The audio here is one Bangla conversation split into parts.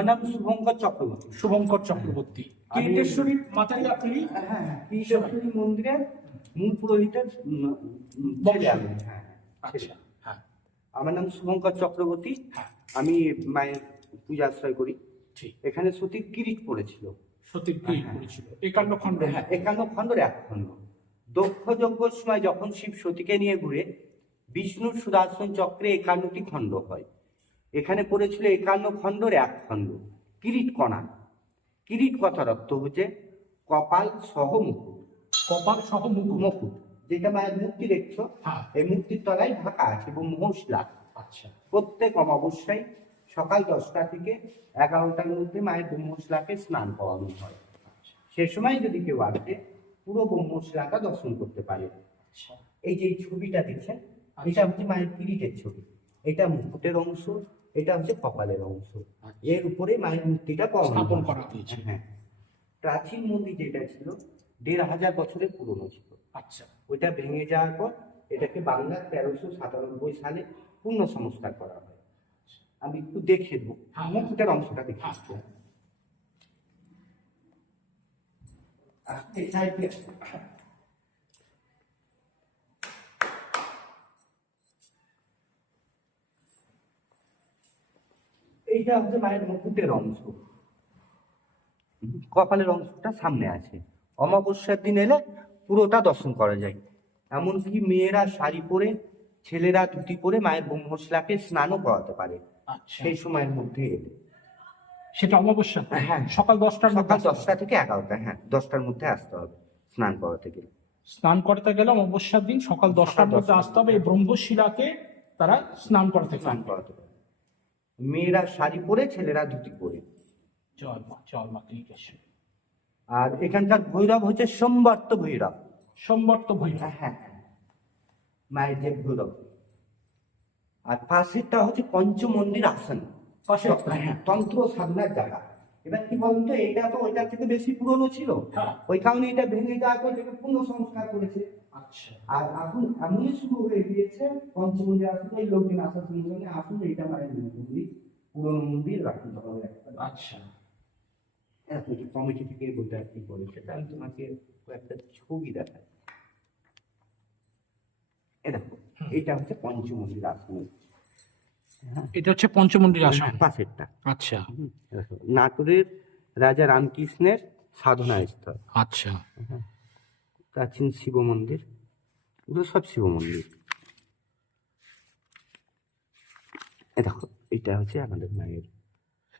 আমার নাম শুভঙ্কর চক্রবর্তী। শুভঙ্কর চক্রবর্তী। আমি- কিরিটেশ্বরী মাতারি আপনি? হ্যাঁ হ্যাঁ মন্দিরের মূল পুরোহিতের। হ্যাঁ হ্যাঁ, আচ্ছা হ্যাঁ। আমার নাম শুভঙ্কর চক্রবর্তী। হ্যাঁ। আমি মায়ের পূজা আশ্রয় করি। এখানে সতীর কিরিট পড়েছিল। সতীর কি হ্যাঁ। করেছিল একান্ন খণ্ড। হ্যাঁ একান্ন খণ্ডর এক খণ্ড। দক্ষ যজ্ঞর সময় যখন শিব সতীকে নিয়ে ঘুরে বিষ্ণুর সুদর্শন চক্রে একান্নটি খণ্ড হয়। এখানে পড়েছিল একান্ন খণ্ডর এক খণ্ড। কিরিট কণা। কিরিট কথার অর্থ হচ্ছে কপাল সহ মুকুট। কপাল সহ মুকুট। মুকুট যেটা মায়ের মূর্তি দেখছ। হ্যাঁ। এই মূর্তির তলায় ঢাকা আছে এবং মহসলা। আচ্ছা। প্রত্যেক অমাবস্যায় সকাল দশটা থেকে এগারোটার মধ্যে মায়ের ব্রহ্মশিলাকে স্নান করানো হয়। সে সময় যদি কেউ আসে পুরো ব্রহ্মশিলাটা দর্শন করতে পারে। আচ্ছা। এই যে ছবিটা দেখছেন এটা হচ্ছে মায়ের কিরিটের ছবি। এটা মুকুটের অংশ এটা হচ্ছে কপালের অংশ আচ্ছা। এর উপরে মায়ের মূর্তিটা স্থাপন করা হয়েছে। হ্যাঁ প্রাচীন মন্দির যেটা ছিল দেড় হাজার বছরের পুরনো ছিল আচ্ছা ওইটা ভেঙে যাওয়ার পর এটাকে বাংলার তেরোশো সাতানব্বই সালে পূর্ণ সংস্কার করা হয় আমি একটু দেখে দেবো হ্যাঁ। মুকুটের অংশটা দেখে হ্যাঁ। দিচ্ছি। আহ, এই side দিয়ে আসো। এইটা হচ্ছে মায়ের মুকুটের অংশ। কপালের অংশটা সামনে আছে। অমাবস্যার দিন এলে পুরোটা দর্শন করা যায়। এমনকি মেয়েরা শাড়ি পরে ছেলেরা ধুতি পরে মায়ের ব্রহ্মশিলাকে স্নানও করাতে পারে। আচ্ছা। সেই সময়ের মধ্যে এলে। সেটা অমাবস্যা? হ্যাঁ। সকাল দশটার সকাল দশটা থেকে এগারোটা হ্যাঁ। দশটার মধ্যে আসতে হবে স্নান করাতে গেলে স্নান করতে গেলে অমাবস্যার দিন সকাল দশটার মধ্যে আসতে হবে। এই ব্রহ্মশিলাকে তারা স্নান করতে স্নান করাতে পারে মেয়েরা শাড়ি পরে ছেলেরা ধুতি পরে। জয় মা জয় মা ক্রিকেশ্বরী আর এখানকার ভৈরব হচ্ছে সোমবর্ত ভৈরব। সম্বর্ত ভৈরব। হ্যাঁ হ্যাঁ হ্যাঁ। মায়ের যে ভৈরব। আর পাশেরটা হচ্ছে পঞ্চমন্দির আসন। হ্যাঁ তন্ত্র সাধনার জায়গা। এবার কি বলুন তো এটা তো ওইটার থেকে বেশি পুরনো ছিল। ওই কারণে এটা ভেঙে যাওয়ার পর পুনঃ সংস্কার করেছে। আর এখন এমনই শুরু হয়ে গিয়েছে পঞ্চমন্দির আসলে এই লোকজন আসার সঙ্গে সঙ্গে আসুন এটা মায়ের মন্দির পুরনো মন্দির রাখতে হবে একটা। আচ্ছা। এখন কি কমিটি থেকে বলতে আর কি করেছে আমি তোমাকে একটা ছবি দেখাই। দেখো এটা হচ্ছে পঞ্চমন্দির আসন। এটা হচ্ছে পঞ্চমন্দির আসন? পাশেরটা। আচ্ছা। নাটোরের রাজা রামকৃষ্ণের সাধনা স্থল। আচ্ছা। প্রাচীন শিব মন্দির। এগুলো সব শিব মন্দির। দেখো এটা হচ্ছে আমাদের মায়ের।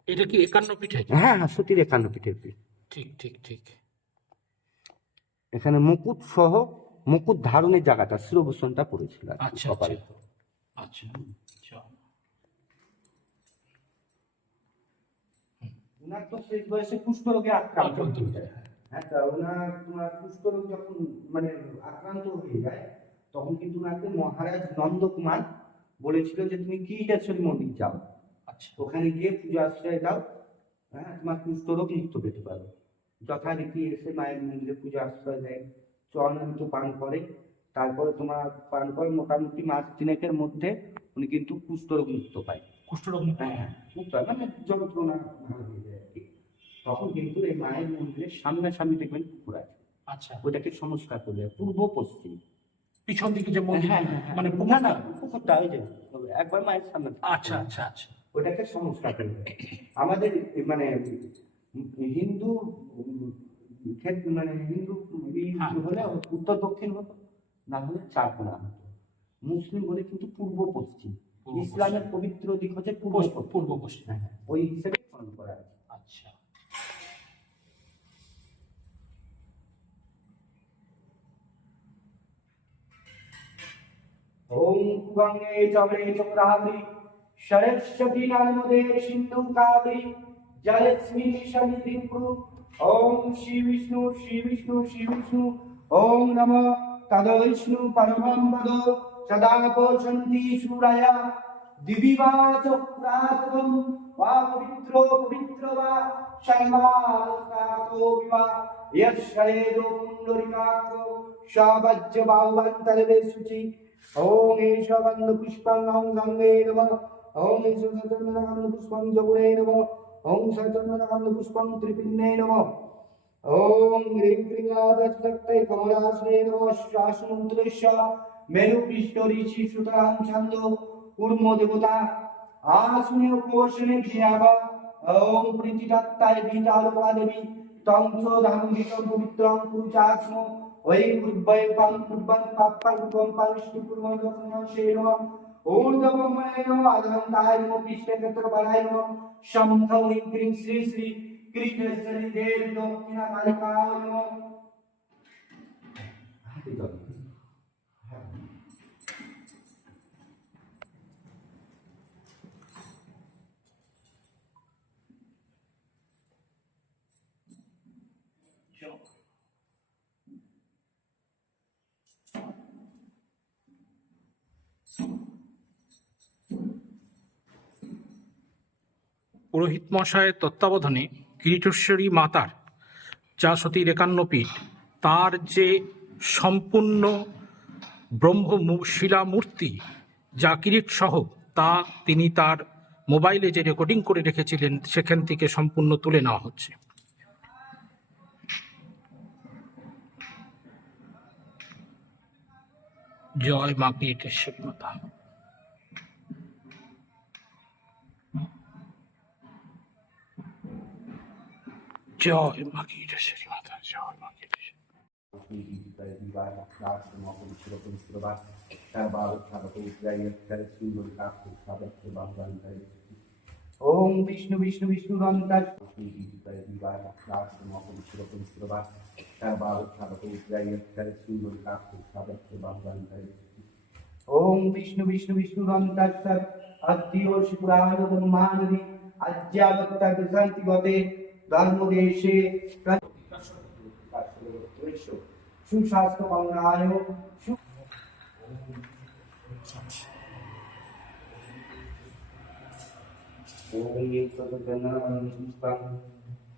এটা কি একান্ন পিঠে? হ্যাঁ হ্যাঁ সতীর একান্ন পিঠের পীঠ। ঠিক ঠিক ঠিক। এখানে মুকুট সহ মুকুট ধারণের জায়গাটা শিরভূষণটা পড়েছিল আচ্ছা আচ্ছা। আচ্ছা তো শেষ বয়সে কুষ্ঠরোগে আক্রান্ত আক্রান্ত হয়ে তা ওনার তোমার কুষ্ঠরোগ যখন মানে আক্রান্ত হয়ে যায় তখন কিন্তু ওনাকে মহারাজ নন্দকুমার বলেছিল যে তুমি কিরিটেশ্বরী মন্দির যাও। আচ্ছা। ওখানে গিয়ে পূজা আশ্রয় দাও। হ্যাঁ তোমার কুষ্ঠরোগ মুক্ত পেতে পারো যথারীতি এসে মায়ের মন্দিরে পূজা আশ্রয় দেয়। চরণামৃত পান করে। তারপরে তোমার পান করে মোটামুটি মাস তিনেকের মধ্যে উনি কিন্তু কুষ্ঠরোগ মুক্ত পায়। কুষ্ঠরোগ হ্যাঁ হ্যাঁ মুক্ত হয় মানে যন্ত্রণা ভালো হয়ে যায়। তখন কিন্তু এই মায়ের মন্দিরের সামনাসামনি দেখবেন পুকুর আছে। আচ্ছা। ওটাকে সংস্কার করবে পূর্ব পশ্চিম। পিছন দিকে যে মন্দির মানে না না পুকুরটা ওই যে একবার মায়ের সামনে। আচ্ছা আচ্ছা আচ্ছা। ওটাকে সংস্কার করবে। আমাদের মানে হিন্দু মানে হিন্দু হ্যাঁ। হলে উত্তর দক্ষিণ হতো না হলে চারকোনা হতো। মুসলিম বলে কিন্তু পূর্ব পশ্চিম। ইসলামের পবিত্র দিক হচ্ছে পূর্ব পূর্ব- পশ্চিম। হ্যাঁ, হ্যাঁ, ওই হিসেবে পালন করা আছে ॐ गङ्गे चवड़े चक्रावरी सरस्वती नर्मदे सिंधु कावरी जलस्मिन् सन्निधिं कुरु ओम श्रीविष्णु श्रीविष्णु श्री विष्णु नमः तद विष्णु परमं पद सदा पोषन्ति सूरय दिविवा चक्रातकं वा पवित्रो पवित्र वा शैवास्तातो विवा यश्वरेदो पुण्डरिकाको शावज्य बाहुवन्तर्वे शुचि ॐ एष बन्धु पुष्पं ॐ गङ्गे नमः ওম সচন্দন পুষ্পং জগুণে নম ওম সচন্দন পুষ্পং ত্রিপিন্নে নম ওম হ্রিং ক্রিং আদস্তক্তে কমলাশ্রে নম শ্বাসমূত্রেশ্ব মেরু পৃষ্ঠ ঋষি সুতরাং ছন্দ কুর্ম দেবতা আসনে উপবসনে ধ্যাব ওম প্রীতিদত্তায় বিতালুকা দেবী তং চ ধাম্বিক পবিত্রং কুচাস্ম वैकुर्वै पं कुर्वन् पप्पं कुर्वं पविष्टि कुर्वं लोकं श्री नमः ॐ दममय नमः अधन्ताय नमः कृष्णकत्रबलाय नमः शं धं ह्रीं क्रीं श्री श्री कृष्णेश्वरी देव दक्षिणा कालिकाय नमः পুরোহিত মশায়ের তত্ত্বাবধানে কিরিটেশ্বরী মাতার যা সতীর একান্ন পীঠ, তার যে সম্পূর্ণ ব্রহ্ম মু- শিলা মূর্তি যা কিরিট সহ তা তিনি তার মোবাইলে যে রেকর্ডিং করে রেখেছিলেন, সেখান থেকে সম্পূর্ণ তুলে নেওয়া হচ্ছে। জয় মা কিরিটেশ্বরী মাতা। जय माँ की जय श्री माता जय माँ की जय ओम विष्णु विष्णु विष्णु रामदास ओम विष्णु विष्णु विष्णु रामदास अद्यो शुक्रान ब्रह्मानदि अज्ञावत्ता शांति गते ধর্মদেশে সুস্বাস্থ্য কামনায়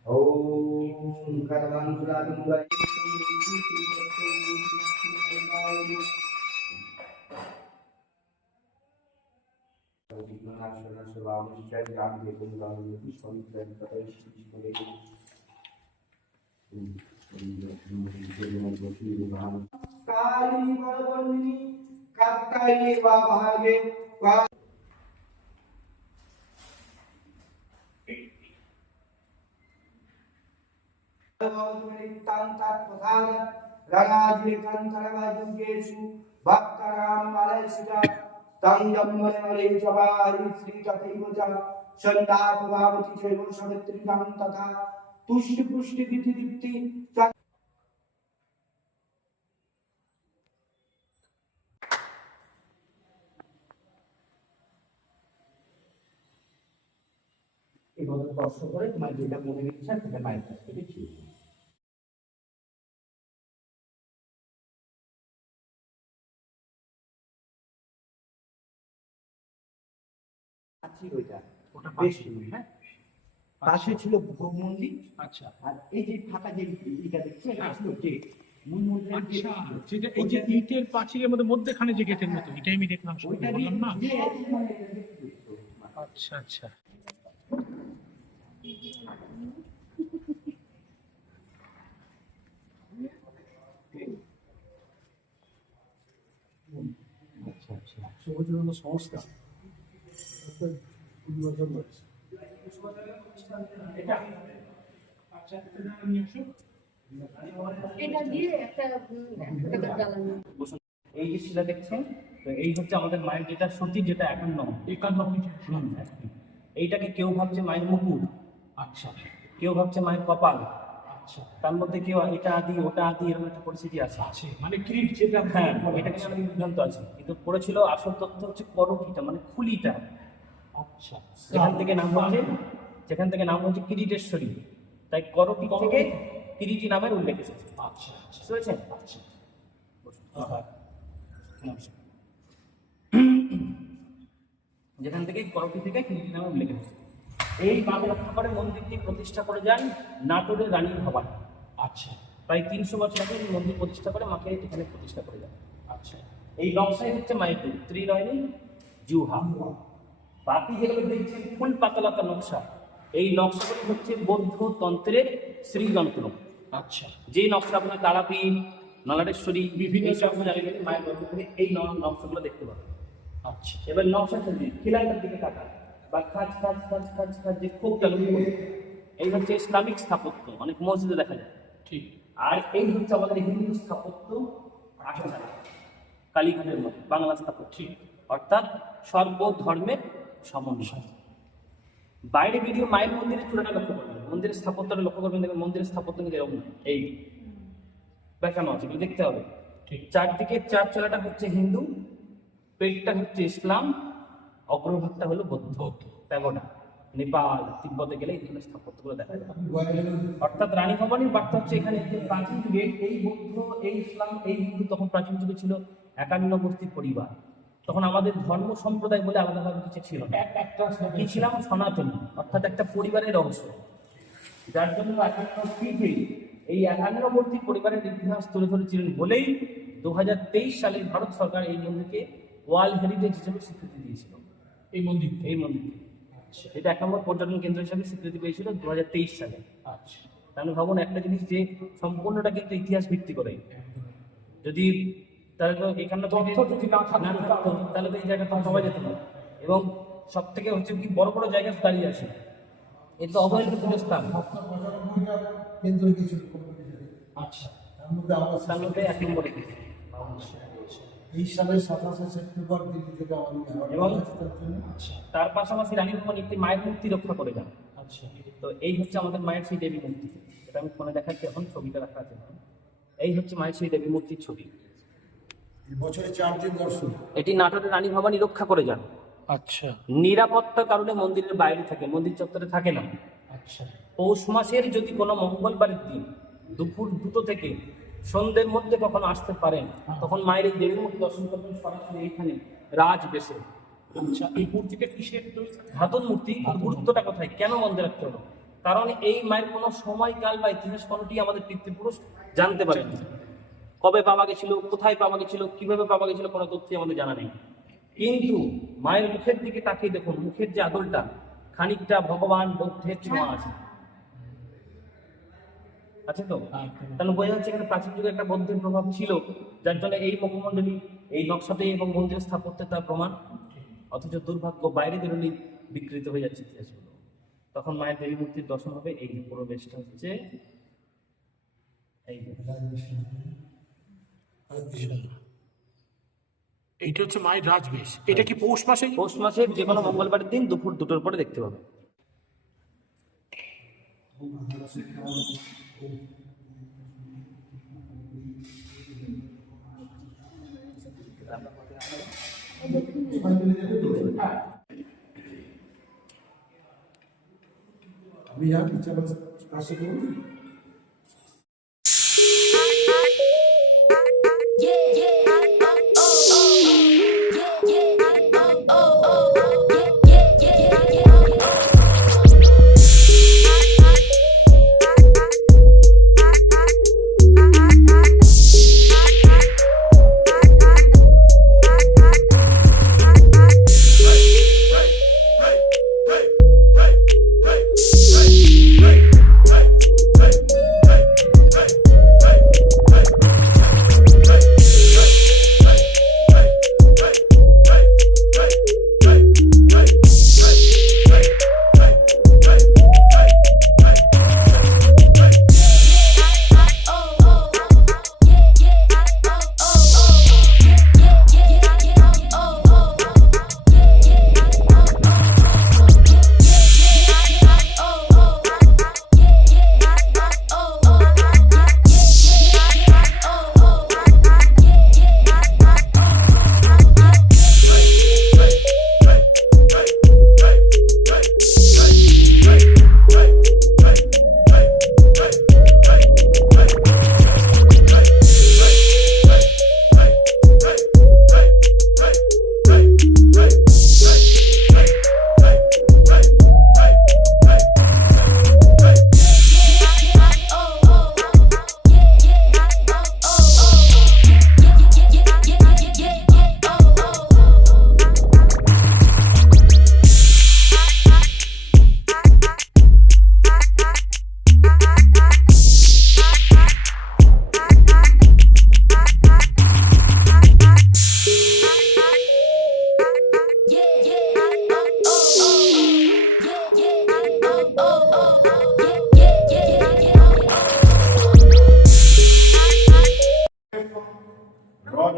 ॐ कर्मानुरागं शरण सुभामि जय ज्ञान देवो गामी स्वामी जय पतय श्री मेरे काली बलवन्नी कत्ताई वा भागे वा रगाजिकान्तरवाजुकेषु भक्तरामालयसिका তাঙ্গম্বরে স্পর্শ কষ্ট করে তোমার যেটা মনে ইচ্ছা সেটা মায়ের কাছ থেকে চেয়ে ওইটা। ওটা বেশ হ্যাঁ? পাশে ছিল ভোগ মন্দির। আচ্ছা। আর এই যে ফাঁকা যে দেখছি এটা ছিল গেট। মূল মন্দিরের আচ্ছা যেটা এই যে ইটের পাঁচিলের মধ্যে মধ্যেখানে যে গেটের মতো এটাই আমি দেখলাম ওইটা বললাম না? দিয়ে মানে এটা দেখতে হতো। আচ্ছা আচ্ছা। আচ্ছা আচ্ছা। সবুজের সংস্থা আচ্ছা জ্বালানো। এই যে শিলা দেখছেন তো এই হচ্ছে আমাদের মায়ের যেটা সতী যেটা একান্ন একান্ন এইটাকে কেউ ভাবছে মায়ের মুকুট? আচ্ছা। কেউ ভাবছে মায়ের কপাল? আচ্ছা। তার মধ্যে কেউ এটা আদি ওটা আদি এরকম একটা পরিস্থিতি আছে। আছে মানে ক্রিট যেটা হ্যাঁ বলা। এটা নিয়ে বিভ্রান্ত আছে। কিন্তু পড়েছিল আসল তথ্য হচ্ছে করকিটা মানে খুলিটা। আচ্ছা। যেখান থেকে নাম হচ্ছে যেখান থেকে নাম হচ্ছে কিরিটেশ্বরী। তাই করকি থেকে? কিরিটি নামের উল্লেখ এসেছে। আচ্ছা আচ্ছা। বুঝতে আচ্ছা। যেখান থেকে করকি থেকে? কিরিটি নামে উল্লেখ এসেছে। এই বাংলা রক্ষা মন্দিরটি প্রতিষ্ঠা করে যান নাটোরের রানী ভবানী। আচ্ছা। প্রায় তিনশো বছর আগে মন্দির প্রতিষ্ঠা করে মাকে এখানে প্রতিষ্ঠা করে যান। আচ্ছা। এই নকশাই হচ্ছে মায়ের ত্রিনয়নী জুহা। বাকি যেগুলো দেখছেন ফুল পাতলাতা নকশা। এই নকশাগুলি হচ্ছে বৌদ্ধ তন্ত্রের শ্রীযন্ত্র আচ্ছা। যে নকশা আপনার তারাপীঠ নলাটেশ্বরী বিভিন্ন সব জায়গায় মায়ের গল্প থেকে এই নকশাগুলো দেখতে পাবেন। আচ্ছা। এবার নকশা ছবি খিলাইটার দিকে তাকান। বা খাজ খাজ খাজ খাজ খাজ যে খুব চালু এই হচ্ছে ইসলামিক স্থাপত্য অনেক মসজিদে দেখা যায়। ঠিক। আর এই হচ্ছে আমাদের হিন্দু স্থাপত্য আচার কালীঘাটের মতো বাংলা স্থাপত্য। অর্থাৎ সর্ব ধর্মের সমন্বয়। বাইরে ভিডিও মায়ের মন্দিরের চূড়াটা লক্ষ্য করবেন। মন্দিরের স্থাপত্যটা লক্ষ্য করবেন দেখবেন মন্দিরের স্থাপত্য কিন্তু এরকম না। এই দেখানো আছে দেখতে হবে। ঠিক। চারদিকে চার চালাটা হচ্ছে হিন্দু পেটটা হচ্ছে ইসলাম অগ্রভাগটা হলো বৌদ্ধ। প্যাগোডা নেপাল তিব্বতে গেলে এই ধরনের স্থাপত্যগুলো দেখা যায়। অর্থাৎ রানী ভবানীর বার্তা হচ্ছে এখানে প্রাচীন যুগে এই বৌদ্ধ এই ইসলাম এই হিন্দু তখন প্রাচীন যুগে ছিল একান্ন বস্তি পরিবার। তখন আমাদের ধর্ম সম্প্রদায় বলে আলাদাভাবে কিছু ছিল না। কি ছিলাম? সনাতনী অর্থাৎ একটা পরিবারের অংশ। যার জন্য একান্ন পীঠে এই একান্নবর্তী পরিবারের ইতিহাস তুলে ধরেছিলেন বলেই দু হাজার তেইশ সালে ভারত সরকার এই মন্দিরকে ওয়ার্ল্ড হেরিটেজ হিসেবে স্বীকৃতি দিয়েছিল। এই মন্দির এই মন্দির এটা এক নম্বর পর্যটন কেন্দ্র হিসেবে স্বীকৃতি পেয়েছিল দু হাজার তেইশ সালে। আচ্ছা। তাহলে ভাবুন একটা জিনিস যে সম্পূর্ণটা কিন্তু ইতিহাস ভিত্তি করে। যদি তাহলে তো এখানে তথ্য যদি না থাকতো, তাহলে তো এই জায়গাটা পাওয়া যেত না। এবং সব থেকে হচ্ছে কি বড় বড় জায়গায় দাঁড়িয়ে আছে। এ তো অবহেলিত পুজো স্থান কেন্দ্র কিছু আচ্ছা তার মধ্যে এক নম্বরে এই সালের সাতাশে সেপ্টেম্বর দিল্লি থেকে এবং তার পাশাপাশি রানী ভবন একটি মায়ের মূর্তি রক্ষা করে যান। আচ্ছা। তো এই হচ্ছে আমাদের মায়ের সেই দেবী মূর্তি। এটা আমি ফোনে দেখাচ্ছি এখন ছবিটা রাখা আছে এই হচ্ছে মায়ের সেই দেবী মূর্তির ছবি। বছরে চার দিন দর্শন। এটি নাটোরের রানী ভবানী রক্ষা করে যান। আচ্ছা। নিরাপত্তার কারণে মন্দিরের বাইরে থাকে মন্দির চত্বরে থাকে না। আচ্ছা। পৌষ মাসের যদি কোনো মঙ্গলবারের দিন দুপুর দুটো থেকে সন্ধ্যের মধ্যে কখনো আসতে পারেন তখন মায়ের এই দেবী মূর্তি দর্শন করবেন সরাসরি এইখানে রাজ বেশে আচ্ছা। এই মূর্তিটা কিসের তৈরি? ধাতুর মূর্তি? গুরুত্বটা কোথায়? কেন মন্দির রাখতে হলো কারণ এই মায়ের কোনো সময়কাল বা ইতিহাস কোনোটি আমাদের পিতৃপুরুষ জানতে পারেন। কবে পাওয়া গেছিল কোথায় পাওয়া গেছিল কীভাবে পাওয়া গেছিল কোনো তথ্যই আমাদের জানা নেই। কিন্তু মায়ের মুখের দিকে তাকিয়ে দেখুন মুখের যে আদলটা খানিকটা ভগবান বুদ্ধের ছোঁয়া আছে। আছে তো? তাহলে বোঝা যাচ্ছে এখানে প্রাচীন যুগে একটা বৌদ্ধের প্রভাব ছিল যার জন্য এই মুখমণ্ডলী এই নকশাতে এবং মন্দিরের স্থাপত্যে তার প্রমাণ। অথচ দুর্ভাগ্য বাইরে বেরোলেই বিকৃত হয়ে যাচ্ছে ইতিহাসগুলো। তখন মায়ের দেবী মূর্তির দর্শন হবে এই যে পুরো বেশটা হচ্ছে এই। এইটা হচ্ছে মায়ের রাজবেশ। এটা কি পৌষ মাসে? পৌষ মাসের যে কোনো মঙ্গলবারের দিন দুপুর দুটোর পরে দেখতে পাবে। আমি আর ইচ্ছা কাছে yeah, yeah. Uh, uh.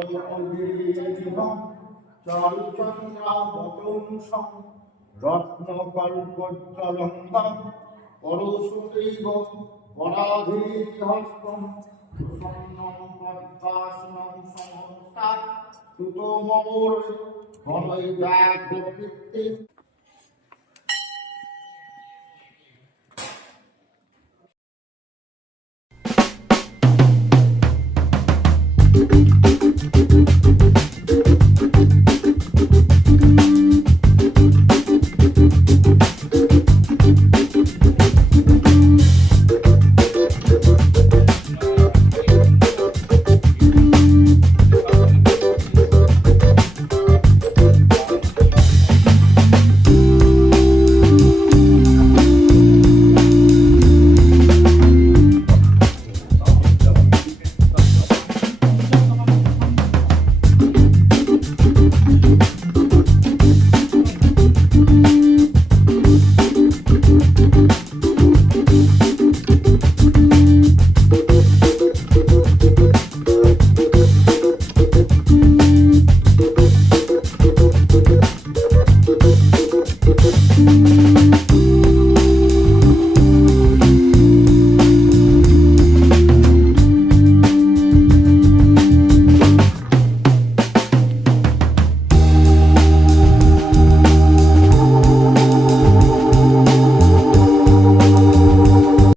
করুন রজনীব চারুচন্দ্রা বতংসং রত্নকল্পজ্জলম্বম পরশুদৈব বরাধীহস্তম সুষণ্ণম পদ্মাসনম সমস্তা সুতমোর গণৈব্যাগ্রবৃত্তি